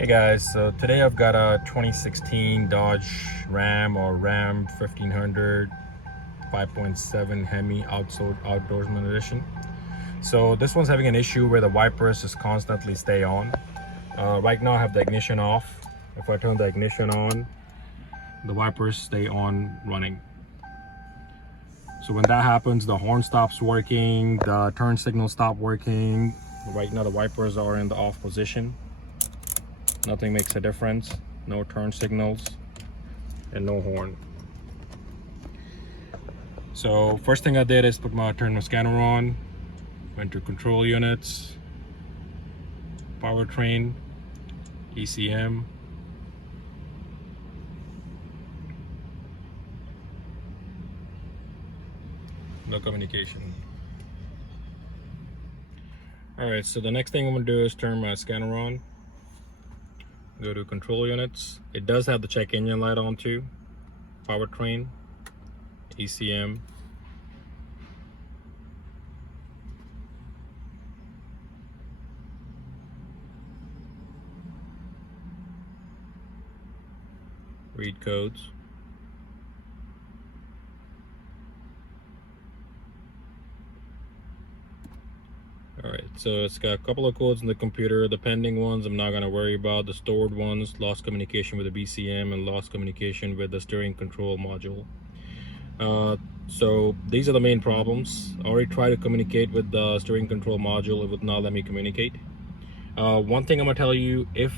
Hey guys, so today I've got a 2016 Dodge Ram or Ram 1500 5.7 Hemi Outdoorsman Edition. So this one's having an issue where the wipers just constantly stay on. Right now I have the ignition off. If I turn the ignition on, the wipers stay on running. So when that happens, the horn stops working, the turn signal stops working. Right now the wipers are in the off position. Nothing makes a difference. No turn signals and no horn. So first thing I did is turn my scanner on, went to control units, powertrain, ECM, no communication. Alright, so the next thing I'm gonna do is turn my scanner on. Go to control units. It does have the check engine light on too. Powertrain, ECM, read codes. Alright, so it's got a couple of codes in the computer. The pending ones I'm not going to worry about. The stored ones, lost communication with the BCM and lost communication with the steering control module. So these are the main problems. I already tried to communicate with the steering control module. It would not let me communicate. One thing I'm going to tell you, if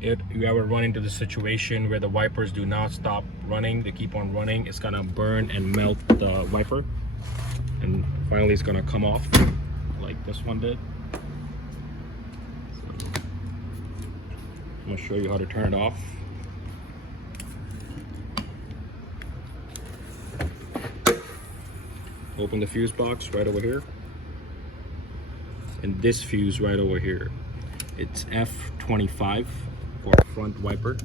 you ever run into the situation where the wipers do not stop running, they keep on running, it's going to burn and melt the wiper. And finally it's going to come off, like this one did. So I'm going to show you how to turn it off. Open the fuse box right over here, and this fuse right over here, it's F25 for front wiper.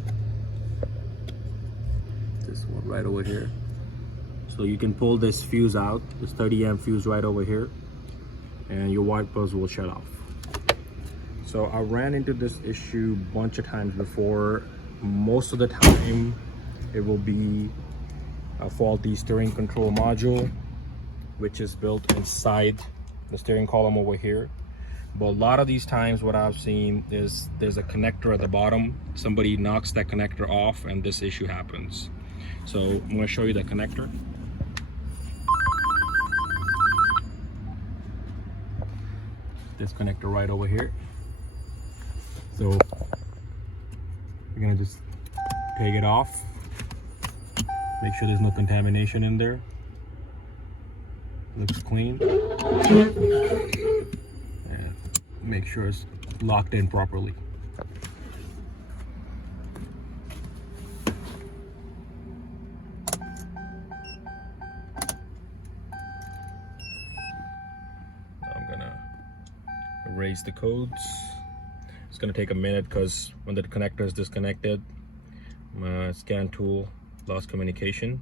This one right over here. So you can pull this fuse out, this 30 amp fuse right over here, and your wipers will shut off. So I ran into this issue a bunch of times before. Most of the time it will be a faulty steering control module, which is built inside the steering column over here. But a lot of these times what I've seen is there's a connector at the bottom. Somebody knocks that connector off and this issue happens. So I'm going to show you the connector. This connector right over here. So we're gonna just take it off, make sure there's no contamination in there. Looks clean, and make sure it's locked in properly. I'm gonna erase the codes. It's gonna take a minute because when the connector is disconnected, my scan tool lost communication.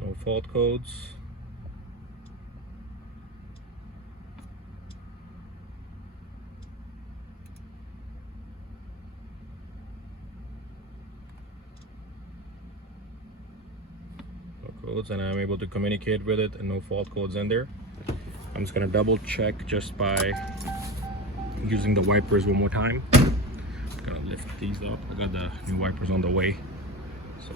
No fault codes. Codes, and I'm able to communicate with it and no fault codes in there. I'm just gonna double check just by using the wipers one more time. I'm gonna lift these up. I got the new wipers on the way, so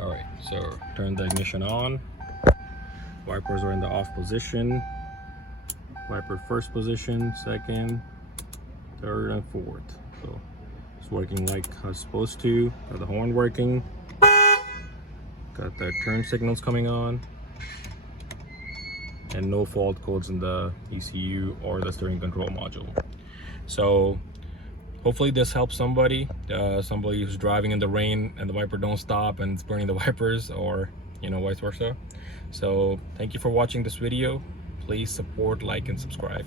all right, so turn the ignition on. Wipers are in the off position. Wiper first position, second, third, and fourth. So it's working like it's supposed to. Got the horn working. Got the turn signals coming on. And no fault codes in the ECU or the steering control module. So hopefully this helps somebody. Somebody who's driving in the rain and the wiper don't stop and it's burning the wipers, or vice versa. So thank you for watching this video. Please support, like, and subscribe.